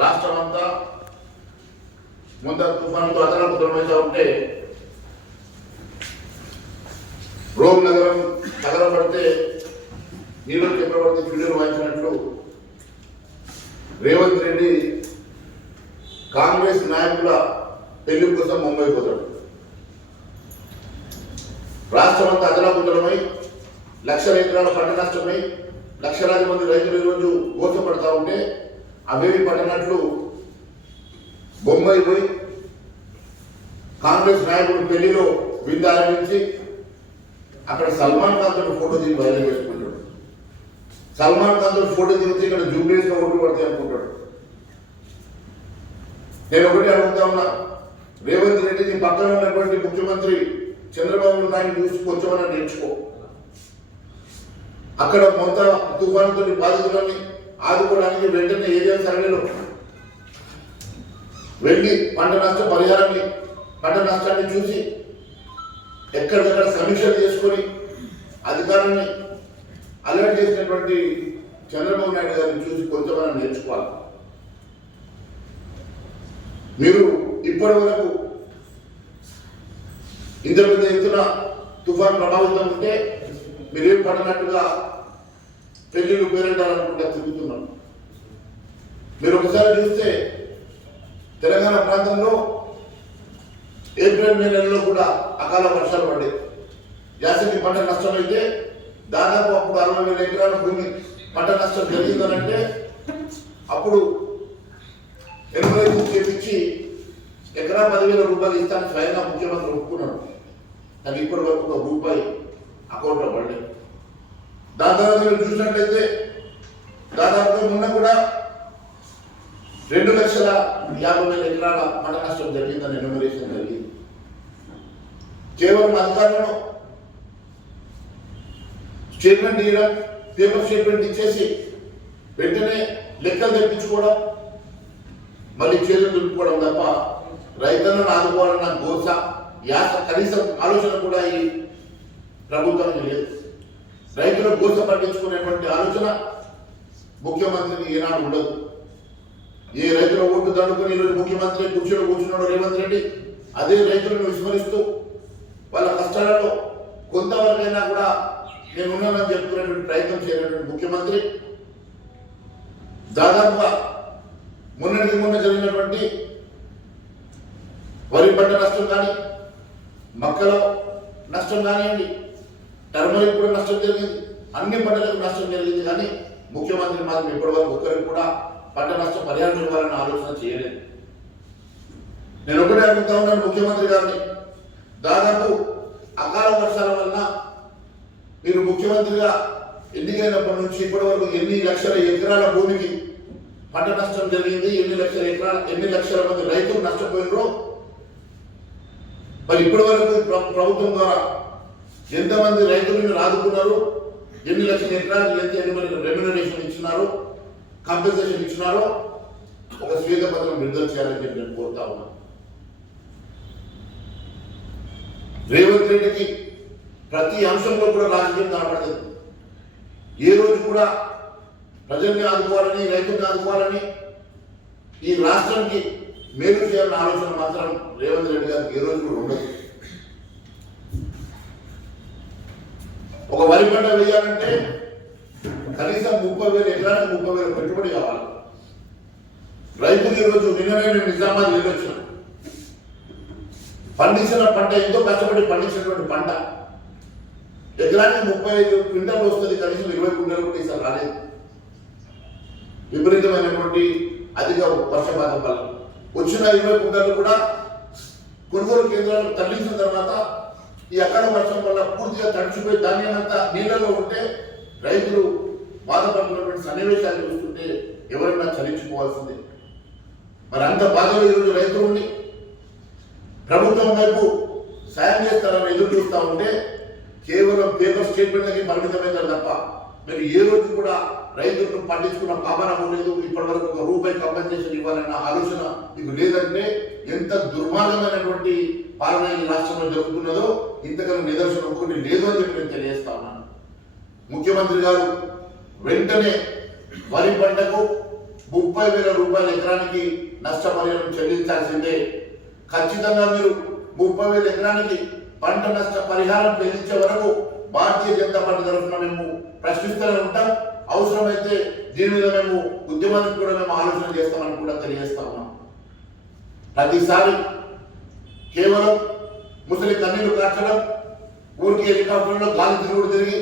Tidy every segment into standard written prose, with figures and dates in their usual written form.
రాష్ట్రం అంతా ముందు తుఫానుతో అతలాకుతలమైతే ఉంటే రోమ్ నగరం తగలబడితే నీళ్ళు చెప్పబడితే ఫిల్యూలు వాయించినట్లు రేవంత్ రెడ్డి కాంగ్రెస్ నాయకుల పెళ్లి కోసం ముంబై పోతాడు. రాష్ట్రం అంతా అతలాకుతలమై లక్షల ఎకరాల పంట నష్టమై లక్షలాది మంది రైతులు ఈరోజు మోసపడతా ఉంటే అవేవి పడినట్లు బొంబాయి పోయి కాంగ్రెస్ నాయకుడు పెళ్లిలో విందు ఆరంభించి అక్కడ సల్మాన్ ఖాన్ తోటి ఫోటో దిగి బయలు చేసుకుంటాడు. సల్మాన్ ఖాన్ తోటి ఫోటో దిగితే ఇక్కడ జూబ్లీస్ లో ఓట్లు పడతాయి అనుకుంటాడు. నేను ఒకటి అడుగుతా ఉన్నా, రేవంత్ రెడ్డిని పక్కన ఉన్నటువంటి ముఖ్యమంత్రి చంద్రబాబు నాయుడు చూసి కొంచెమన్నా నేర్చుకో. అక్కడ మొత్త తుఫానుతో బాధితులని ఆదుకోవడానికి వెంటనే ఏరియా సర్వేలో వెళ్ళి పంట నష్ట పరిహారాన్ని పంట నష్టాన్ని చూసి ఎక్కడికక్కడ సమీక్షలు చేసుకొని అధికారాన్ని అలర్ట్ చేసినటువంటి చంద్రబాబు నాయుడు గారిని చూసి కొంచెమన్నా నేర్చుకోవాలి. మీరు ఇప్పటి వరకు ఇంత పెద్ద ఎత్తున తుఫాన్ ప్రభావితం ఉంటే మీరేం పడినట్టుగా పెళ్లిళ్ళు పేరెంటాలనుకుంటా తిరుగుతున్నాం. మీరు ఒకసారి చూస్తే తెలంగాణ ప్రాంతంలో ఏప్రిల్ మే నెలలో కూడా అకాల వర్షాలు పడ్డాయి. యాసంగి పంట నష్టమైతే దాదాపు అప్పుడు 60,000 ఎకరాల భూమి పంట నష్టం జరిగిందనంటే అప్పుడు ఎన్వైజ్ చేపించి ఎకరా 10,000 రూపాయలు ఇస్తాను స్వయంగా ముఖ్యమంత్రి ఒప్పుకున్నాడు. కానీ ఇప్పటి వరకు ఒక రూపాయి అకౌంట్లో పడలేదు. దాని తర్వాత మీరు చూసినట్లయితే దాదాపుగా మొన్న కూడా 2,50,000 ఎకరాల పంట నష్టం జరిగిందని ఎన్యూమరేషన్ జరిగింది. కేవలం అధికారులను స్టేట్మెంట్ ఇవ్వడం, పేపర్ స్టేట్మెంట్ ఇచ్చేసి వెంటనే లెక్కలు తెప్పించుకోవడం, మళ్ళీ చేతులు దులుపుకోవడం తప్ప రైతులను ఆదుకోవాలన్న గోస యాస కనీసం ఆలోచన కూడా ఈ ప్రభుత్వానికి లేదు. రైతుల గోస పట్టించుకునేటువంటి ఆలోచన ముఖ్యమంత్రికి ఏనాడు ఉండదు. ఏ రైతుల ఓటు దండుకుని ఈరోజు ముఖ్యమంత్రి కుర్చీలో కూర్చున్నాడు రేవంత్ రెడ్డి, అదే రైతులను విస్మరిస్తూ వాళ్ళ కష్టాలలో కొంతవరకైనా కూడా నేను ఉన్నానని చెప్పుకునేటువంటి ప్రయత్నం చేయనటువంటి ముఖ్యమంత్రి దాదాపుగా మొన్న జరిగినటువంటి వరి పంట నష్టం కానీ, మక్కలో నష్టం కానివ్వండి, టర్మరిక్ కూడా నష్టం జరిగింది, అన్ని పంటలకు నష్టం జరిగింది. కానీ ముఖ్యమంత్రి మాత్రం ఇప్పటివరకు ఒక్కరికి కూడా పంట నష్టం పరిహారం ఇవ్వాలని ఆలోచన చేయలేదు. నేను ఒకటే అడుగుతా ఉన్నాను ముఖ్యమంత్రి గారిని, దాదాపు అకాల వర్షాల వలన మీరు ముఖ్యమంత్రిగా ఎన్నికైనప్పటి నుంచి ఇప్పటి వరకు ఎన్ని లక్షల ఎకరాల భూమికి పంట నష్టం జరిగింది, ఎన్ని లక్షల మంది రైతులు నష్టపోయినరో, మరి ఇప్పటి వరకు ప్రభుత్వం ద్వారా ఎంతమంది రైతులు మీరు ఆదుకున్నారు, ఎన్ని లక్షల ఎకరాలు ఎంత రెమ్యునరేషన్ ఇచ్చినారో, కాంపెన్సేషన్ ఇచ్చినారో ఒక శ్వేతపత్రం విడుదల చేయాలని చెప్పి నేను కోరుతా ఉన్నా. రేవంత్ రెడ్డికి ప్రతి అంశంలో కూడా రాజకీయం కనపడుతుంది. ఏ రోజు కూడా ప్రజల్ని ఆదుకోవాలని, రైతుల్ని ఆదుకోవాలని, ఈ రాష్ట్రానికి మేలు చేయాలన్న ఆలోచన మాత్రం రేవంత్ రెడ్డి గారికి ఏ రోజు కూడా ఉండదు. ఒక వరి పంట వేయాలంటే కనీసం 30,000 ఎకరానికి 30,000 పెట్టుబడి కావాలి. రైతులు ఈరోజు నిన్ననే నిజామాబాద్ వెళ్ళొచ్చాను. పండించిన పంట ఎంతో కష్టపడి పండించినటువంటి పంట ఎకరానికి 35 క్వింటాలు వస్తుంది, కనీసం 20 క్వింటాలు కూడా ఈసారి రాలేదు. విపరీతమైనటువంటి అధిక వర్షపాతం వల్ల వచ్చిన 20 క్వింటాలు కూడా కొనుగోలు కేంద్రాలకు తరలించిన తర్వాత ఈ అకాల వర్షం వల్ల పూర్తిగా తడిచిపోయి ధాన్యం అంతా నీళ్ళలో ఉంటే రైతులు బాధపడుతున్నటువంటి సన్నివేశాలు చూస్తుంటే ఎవరైనా చలించుకోవాల్సిందే. మరి అంత బాధలో ఈరోజు రైతులు ఉండి ప్రభుత్వం వైపు సాయం చేస్తారని ఎదురు చూస్తూ ఉంటే కేవలం పేపర్ స్టేట్మెంట్లకి పరిమితమవుతారు తప్ప మీరు ఏ రోజు కూడా రైతులను పండించుకున్న పాపన లేదు. ఇప్పటి వరకు ఒక రూపాయి కంపెన్సేషన్ ఇవ్వాలన్న ఆలోచన మీకు లేదంటే ఎంత దుర్మార్గమైనటువంటి పాలన ఈ రాష్ట్రంలో జరుగుతున్నదో ఇంతకన్నా నిదర్శనం ఒకటి లేదు అని చెప్పి నేను తెలియజేస్తా ఉన్నాను. ముఖ్యమంత్రి గారు వెంటనే వరి పంటకు 30,000 రూపాయలు ఎకరానికి నష్టపరిహారం చెల్లించాల్సిందే. ఖచ్చితంగా మీరు 30,000 ఎకరానికి పంట నష్ట పరిహారం చెల్లించే వరకు భారతీయ జనతా పార్టీ తరఫున మేము ప్రశ్నిస్తూనే ఉంటాం. అవసరమైతే దీని మీద మేము ఉద్యమానికి కూడా మేము ఆలోచన చేస్తామని కూడా తెలియజేస్తా ఉన్నాం. ప్రతిసారి కేవలం ముసలి కన్నీళ్లు కార్చడం, ఊరికి హెలికాప్టర్లో గాలి తిరుగుడు తిరిగి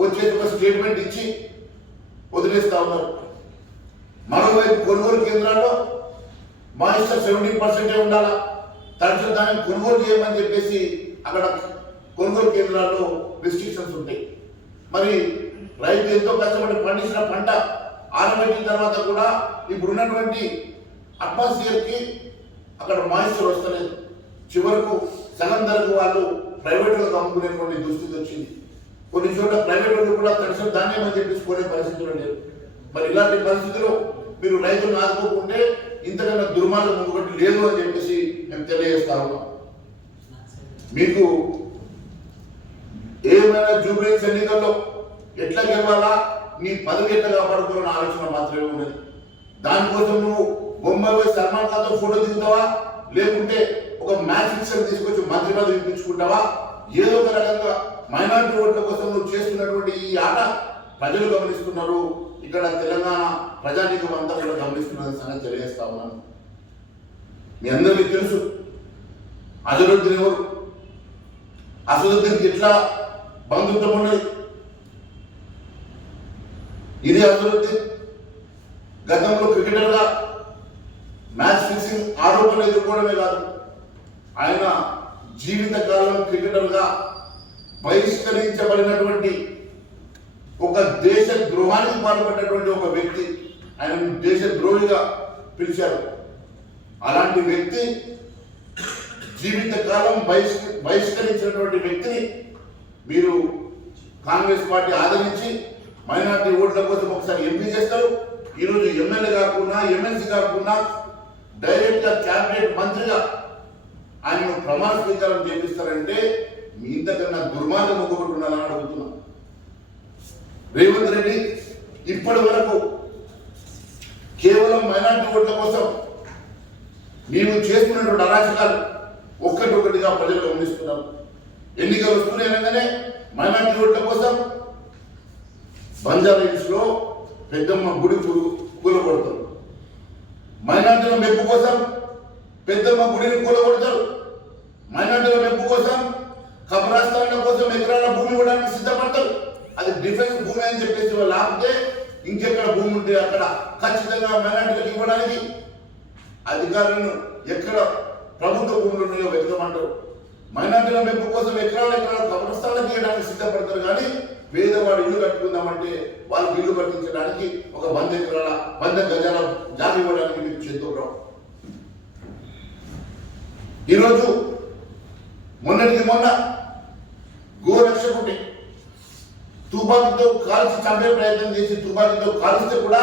వచ్చే ఒక స్టేట్మెంట్ ఇచ్చి వదిలేస్తా ఉన్నారు. మరోవైపు కొనుగోలు కేంద్రాల్లో మాయిశ్చర్ 70% ఉండాలా, తరచు దాన్ని కొనుగోలు చేయమని చెప్పేసి అక్కడ కొనుగోలు కేంద్రాల్లో రిస్ట్రిక్షన్స్ ఉంటాయి. మరి రైతు ఎంతో కష్టపడి పండించిన పంట ఆరబెట్టిన తర్వాత కూడా ఇప్పుడున్నటువంటి అట్మాస్ఫియర్కి అక్కడ మాయిశ్చర్ వస్తలేదు. చివరకు సగం ధరకు వాళ్ళు ప్రైవేటులకు అమ్ముకునేటువంటి దుస్థితి వచ్చింది. కొన్ని చోట్ల ప్రైవేట్ వాళ్ళు కూడా తడిసిన ధాన్యం అని చెప్పేసి కొనే పరిస్థితులు లేరు. మరి ఇలాంటి పరిస్థితుల్లో మీరు రైతులను ఆదుకోకుంటే ఇంతకన్నా దుర్మార్గం ఇంకొకటి లేదు అని చెప్పేసి మేము తెలియజేస్తా ఉన్నాం. మీకు ఏమైనా జూబ్లీస్ ఎన్నికల్లో ఎట్లా గెలవాలా, నీ పదవి ఎట్లా కాపాడుకోవాలని ఆలోచన మాత్రమే ఉన్నది. దానికోసం నువ్వు బొంబాయి పోయి సల్మాన్ ఖాన్తో ఫోటో దిగుతావా, లేకుంటే ఒక మ్యాచ్ ఫిక్సర్ తీసుకొచ్చి మంత్రి పదవి ఇప్పించుకుంటావా? ఏదో ఒక రకంగా మైనారిటీ ఓట్ల కోసం నువ్వు చేస్తున్నటువంటి ఈ ఆట ప్రజలు గమనిస్తున్నారు. ఇక్కడ తెలంగాణ ప్రజానీకం అంతా కూడా గమనిస్తున్న సంగతి తెలియజేస్తా ఉన్నాను. మీ అందరికీ తెలుసు అజరుద్దీన్ ఎవరు, అసదుద్దీన్కి ఎట్లా బంధుత్వం ఉన్నది. ఇది అజరుద్దీన్ గతంలో క్రికెటర్గా మ్యాచ్ ఫిక్సింగ్ ఆరోపణలు ఎదుర్కోవడమే కాదు, ఆయన జీవితకాలం క్రికెటర్గా బహిష్కరించబడినటువంటి ఒక దేశ ద్రోహానికి పాల్పడినటువంటి ఒక వ్యక్తి. ఆయన దేశ ద్రోహిగా పిలిచారు. అలాంటి వ్యక్తి జీవితకాలం బహిష్కరించినటువంటి వ్యక్తిని మీరు కాంగ్రెస్ పార్టీ ఆదరించి మైనార్టీ ఓట్ల కోసం ఒకసారి ఎంపీ చేస్తారు. ఈరోజు ఎమ్మెల్యే కాకుండా ఎమ్మెల్సీ కాకుండా డైరెక్ట్ గా క్యాబినెట్ మంత్రిగా ఆయనను ప్రమాణ స్వీకారం చేపిస్తారంటే మీ ఇంతకన్నా దుర్మార్గం ఒకటి ఉండాలని అడుగుతున్నాం. రేవంత్ రెడ్డి ఇప్పటి వరకు కేవలం మైనార్టీ ఓట్ల కోసం నీవు చేస్తున్నటువంటి అరాచకాలు ఒక్కటొక్కటిగా ప్రజలు గమనిస్తున్నారు. ఎన్నికలు వస్తున్నాయనగానే మైనార్టీ ఓట్ల కోసం బంజారా హిల్స్ లో పెద్దమ్మ గుడి కూలగొడతారు. మైనార్టీల మెప్పు కోసం పెద్దమ్మ గుడిని కూలగొడతారు. మైనార్టీల మెప్పు కోసం కబ్రస్థానాల కోసం ఎకరాల భూమి ఇవ్వడానికి సిద్ధపడతారు. అది డిఫెన్స్ భూమి అని చెప్పేసి వాళ్ళు ఆపితే ఇంకెక్కడ భూమి ఉంటే అక్కడ ఖచ్చితంగా మైనార్టీలకు ఇవ్వడానికి అధికారులను ఎక్కడ ప్రభుత్వ భూములు ఉన్నాయో వెతకమంటారు. మైనార్టీల మెప్పు కోసం ఎకరాల కబ్రస్థానాలు చేయడానికి సిద్ధపడతారు. కానీ పేదవాడు ఇల్లు కట్టుకుందామంటే వాళ్ళకి ఇల్లు కట్టించడానికి ఒక 100 ఎకరాల 100 గజాల జాగా ఇవ్వడానికి మీకు చేతురావు. ఈరోజు మొన్నటికి మొన్న గోరక్షకుడిని తుపాకీతో కాల్చి చంపే ప్రయత్నం చేసి తుపాకీతో కాల్స్తే కూడా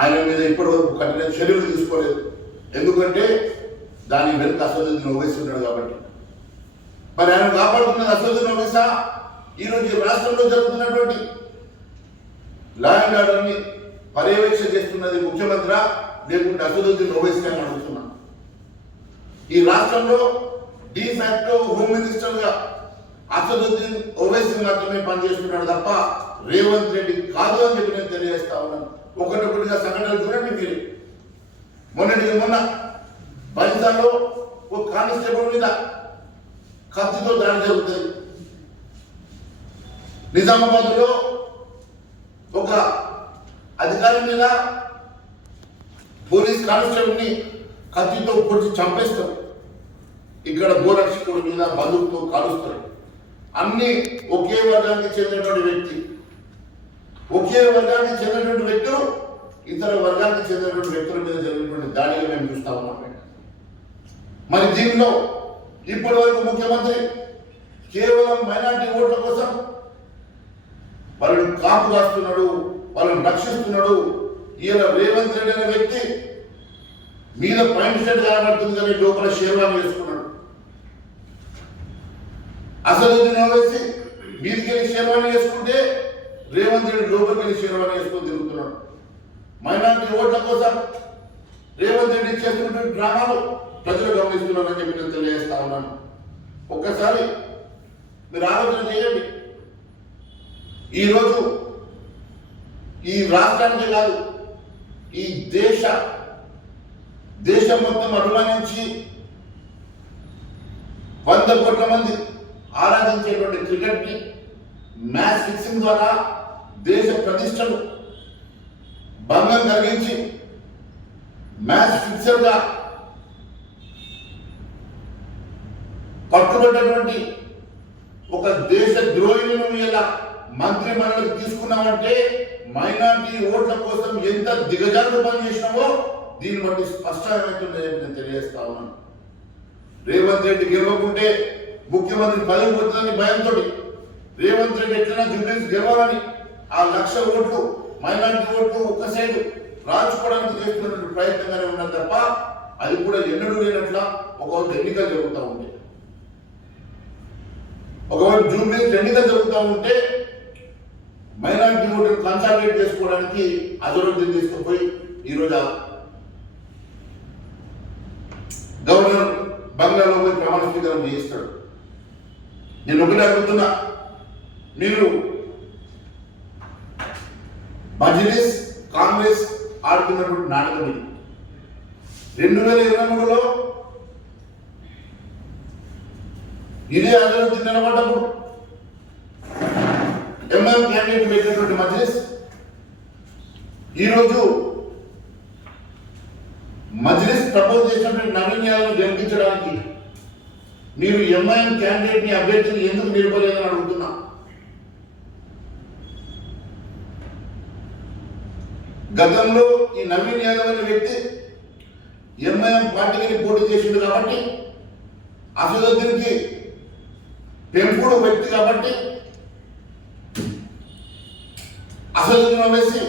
ఆయన మీద ఇప్పటివరకు కఠిన చర్యలు తీసుకోలేదు. ఎందుకంటే దాని వెనుక అసదుద్దీన్ ఓవైసీ ఉన్నాడు కాబట్టి. మరి ఆయన కాపాడుతున్నది అసదుద్దీన్ ఓవైసా? ఈరోజు రాష్ట్రంలో జరుగుతున్నటువంటి లా అండ్ ఆర్డర్ని పర్యవేక్షణ చేస్తున్నది ముఖ్యమంత్రి లేకుంటే అసదుద్దీన్ ఓవైసీ అని అడుగుతున్నా. ఈ రాష్ట్రంలో డి ఫ్యాక్టో హోమ్ మినిస్టర్ గా అసదుద్దీన్ ఓవైసీ మాత్రమే పనిచేస్తున్నాడు తప్ప రేవంత్ రెడ్డి కాదు అని చెప్పి నేను తెలియజేస్తా ఉన్నాను. ఒకటొకటిగా సంఘటనలు చూడండి మీరు. మొన్నటికి మొన్న బైజాలో ఒక కానిస్టేబుల్ మీద కత్తితో దాడి జరుగుతుంది. నిజామాబాద్ లో ఒక అధికారి మీద పోలీస్ కానిస్టేబుల్ ని కత్తితో పొడిచి చంపేస్తారు. ఇక్కడ గోరక్షకుడి మీద బంధువుతో కాలుస్తారు. అన్ని ఒకే వర్గానికి చెందినటువంటి వ్యక్తి, ఒకే వర్గానికి చెందినటువంటి వ్యక్తులు ఇతర వర్గానికి చెందినటువంటి వ్యక్తుల మీద జరిగినటువంటి దాడిగా మేము చూస్తా ఉన్నాం. మరి దీనిలో ఇప్పటి వరకు ముఖ్యమంత్రి కేవలం మైనార్టీ ఓట్ల కోసం వాళ్ళని కాపు కాస్తున్నాడు, వాళ్ళని రక్షిస్తున్నాడు. ఈయన రేవంత్ రెడ్డి అనే వ్యక్తి మీద పాయింట్ షర్ట్ కనబడుతుంది కానీ లోపల షేర్వాణి వేసుకున్నాడు. అసదుద్దీన్ ఓవైసీ మీదికెళ్ళి షేర్వాణి వేసుకుంటే రేవంత్ రెడ్డి లోపలికి వెళ్ళి షేర్వాణి వేసుకొని తిరుగుతున్నాడు. మైనారిటీ ఓట్ల కోసం రేవంత్ రెడ్డి చేస్తున్నటువంటి డ్రామాలు ప్రజలు గమనిస్తున్నారని చెప్పి నేను తెలియజేస్తా ఉన్నాను. ఒక్కసారి మీరు ఆలోచన చేయండి. ఈరోజు ఈ రాష్ట్రానికి కాదు, ఈ దేశం మొత్తం అభిమానించి 100 కోట్ల మంది ఆరాధించేటువంటి క్రికెట్ ని మ్యాచ్ ఫిక్సింగ్ ద్వారా దేశ ప్రతిష్టను భంగం కలిగించి మ్యాచ్ ఫిక్సర్ గా పట్టుబడ్డటువంటి ఒక దేశ ద్రోహిని ఇలా మంత్రి మండలికి తీసుకున్నామంటే మైనారిటీ ఓట్ల కోసం ఎంత దిగజారుడు పని చేసినామో దీన్ని బట్టి స్పష్టమైనట్టు నేను తెలియజేస్తా ఉన్నాను. రేవంత్ రెడ్డి గెలవకుంటే ముఖ్యమంత్రి పదవి పోతుందని భయంతో రేవంత్ రెడ్డి ఎట్లైనా జూబ్లీస్ గెలవాలని ఆ 1,00,000 ఓట్లు మైనారిటీ ఓట్లు ఒక్క సైడు రాచుకోవడానికి చేస్తున్నటువంటి ప్రయత్నంగానే ఉన్నది తప్ప అది కూడా ఎన్నడూ లేనట్ల ఒకవైపు ఎన్నికలు జరుగుతూ ఉంటాయి. ఒకవైపు జూబ్లీస్ ఎన్నికలు జరుగుతూ ఉంటే మైనారిటీ ఓట్లు కన్సాలిడేట్ చేసుకోవడానికి అజరుద్దీన్ తీసుకుపోయి ఈరోజు గవర్నర్ బంగ్లాలో పోయి ప్రమాణ స్వీకారం చేయిస్తాడు. నేను ఒకటి అడుగుతున్నా, మీరు మజ్లిస్ కాంగ్రెస్ ఆడుతున్నటువంటి నాటకం ఇది. 2023లో ఇదే అజరుద్దీన్ నిలబడ్డప్పుడు ఎంఎం క్యాండిడేట్ పెట్టినటువంటి మజ్లిస్ ఈరోజు మజ్లిస్ ప్రపోజ్ చేసినటువంటి నవీన్ యాదవ్ను గెలిపించడానికి మీరు ఎంఐఎం క్యాండిడేట్ ని అభ్యర్థిని ఎందుకు నిలపలేదని అడుగుతున్నా. గతంలో ఈ నవీన్ యాదవ్ అనే వ్యక్తి ఎంఐఎం పార్టీకి పోటీ చేసిండు కాబట్టి అసదుద్దీన్కి పెంపుడు వ్యక్తి కాబట్టి అసదుద్దీన్ వేసి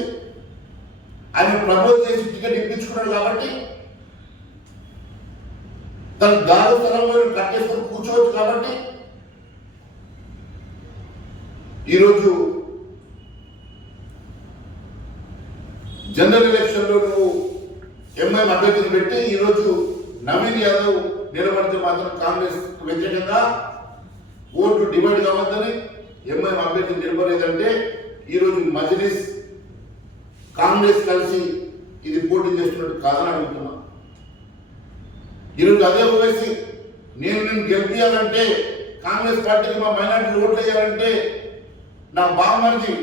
ఆయన ప్రపోజ్ చేసి టికెట్ ఇప్పించుకున్నాడు కాబట్టి తన దారు స్థలంలో కట్టేసుకొని కూర్చోవచ్చు కాబట్టి ఈరోజు జనరల్ ఎలక్షన్ లో నువ్వు ఎంఐఎం అభ్యర్థిని పెట్టి ఈరోజు నవీన్ యాదవ్ నిలబడితే మాత్రం కాంగ్రెస్ వ్యతిరేకంగా ఓట్లు డివైడ్ కావద్దని ఎంఐఎం అభ్యర్థిని నిలబడలేదంటే ఈరోజు మజ్లిస్ కాంగ్రెస్ కలిసి ఇది పోటీ చేస్తున్నట్టు కాదని అడుగుతున్నా. ఈరోజు అదే ఓవైసీ నేను గెలిపించాలంటే కాంగ్రెస్ పార్టీకి మా మైనార్టీ ఓట్లు వేయాలంటే నా బామ్మర్ది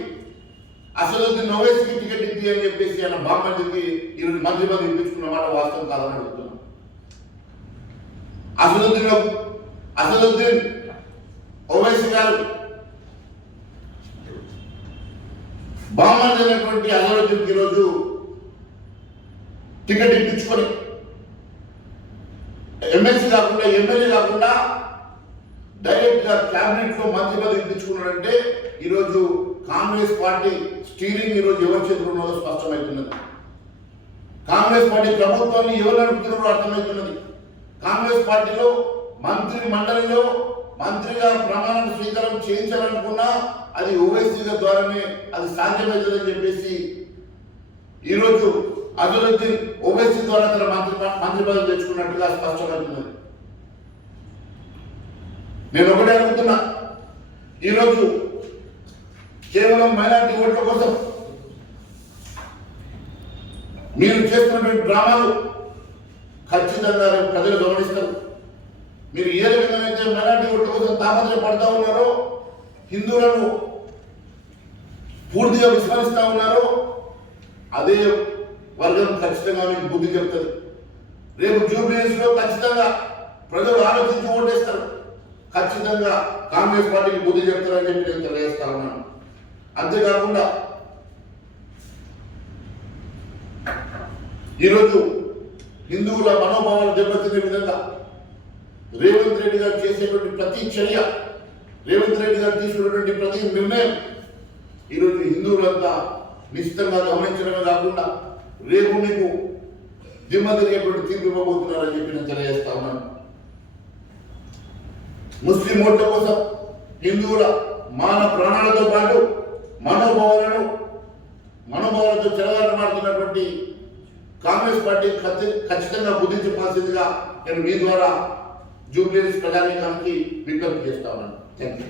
అసదుద్దీన్ ఓవైసీకి టికెట్ ఇచ్చి అని చెప్పేసి ఆయన బామ్మర్దికి ఈరోజు మంత్రి పదవి ఇప్పించుకున్న మాట వాస్తవం కాదని అడుగుతున్నాం. అసదుద్దీన్ ఓవైసీ గారు బామ్మర్ది అనేటువంటి అజరుద్దీన్కి ఈరోజు టికెట్ ఇప్పించుకొని ఎమ్మెల్సీ కాకుండా ఎమ్మెల్యే కాకుండా డైరెక్ట్ గా క్యాబినెట్ లో మంత్రి పదవి ఇప్పించుకున్నాడంటే ఈరోజు కాంగ్రెస్ పార్టీ స్టీరింగ్ ఈరోజు ఎవరి చేతులు ఉన్నదో స్పష్టమవుతున్నది. కాంగ్రెస్ పార్టీ ప్రభుత్వాన్ని ఎవరు నడుపుతున్నారో అర్థమవుతున్నది. కాంగ్రెస్ పార్టీలో మంత్రి మండలిలో మంత్రిగా ప్రమాణ స్వీకారం చేయించాలనుకున్నా అది ఓవైసీల ద్వారానే అది సాధ్యమవుతుందని చెప్పేసి ఈరోజు అజరుద్దీన్ ఓవైసీ ద్వారా తన మంత్రి పదవి తెచ్చుకున్నట్టుగా స్పష్టమవుతున్నది. నేను ఒకటే అడుగుతున్నా, ఈరోజు కేవలం మైనారిటీ ఓట్ల కోసం మీరు చేస్తున్నటువంటి డ్రామాలు ఖచ్చితంగా ప్రజలు గమనిస్తారు. మీరు ఏ విధంగానైతే మైనారిటీ ఓట్ల కోసం తాపత్రయపడతా ఉన్నారో, హిందువులను పూర్తిగా విస్మరిస్తా ఉన్నారో, అదే వర్గం ఖచ్చితంగా మీకు బుద్ధి చెప్తుంది. రేపు జూబ్లీస్ లో ఖచ్చితంగా ప్రజలు ఆలోచించి ఓటేస్తారు. ఖచ్చితంగా కాంగ్రెస్ పార్టీకి బుద్ధి చెప్తారని చెప్పి నేను తెలియజేస్తా ఉన్నాను. అంతేకాకుండా ఈరోజు హిందువుల మనోభావాలు దెబ్బతినే విధంగా రేవంత్ రెడ్డి గారు చేసేటువంటి ప్రతి చర్య, రేవంత్ రెడ్డి గారు తీసుకున్నటువంటి ప్రతి నిర్ణయం ఈరోజు హిందువులంతా నిశ్చితంగా గమనించడమే కాకుండా రేపు మీకు దిమ్మ తిరిగేటువంటి తీర్పు ఇవ్వబోతున్నారని చెప్పి నేను తెలియజేస్తా ఉన్నాను. ముస్లిం ఓట్ల కోసం హిందువుల మాన ప్రాణాలతో పాటు మనోభావాలను మనోభావాలతో చెలగాటమాడుతున్నటువంటి కాంగ్రెస్ పార్టీ ఖచ్చితంగా బుద్ధి చెప్పాల్సిందిగా నేను మీ ద్వారా జూబ్లీహిల్స్ ప్రజానీకానికి విజ్ఞప్తి చేస్తా ఉన్నాను. Thank you.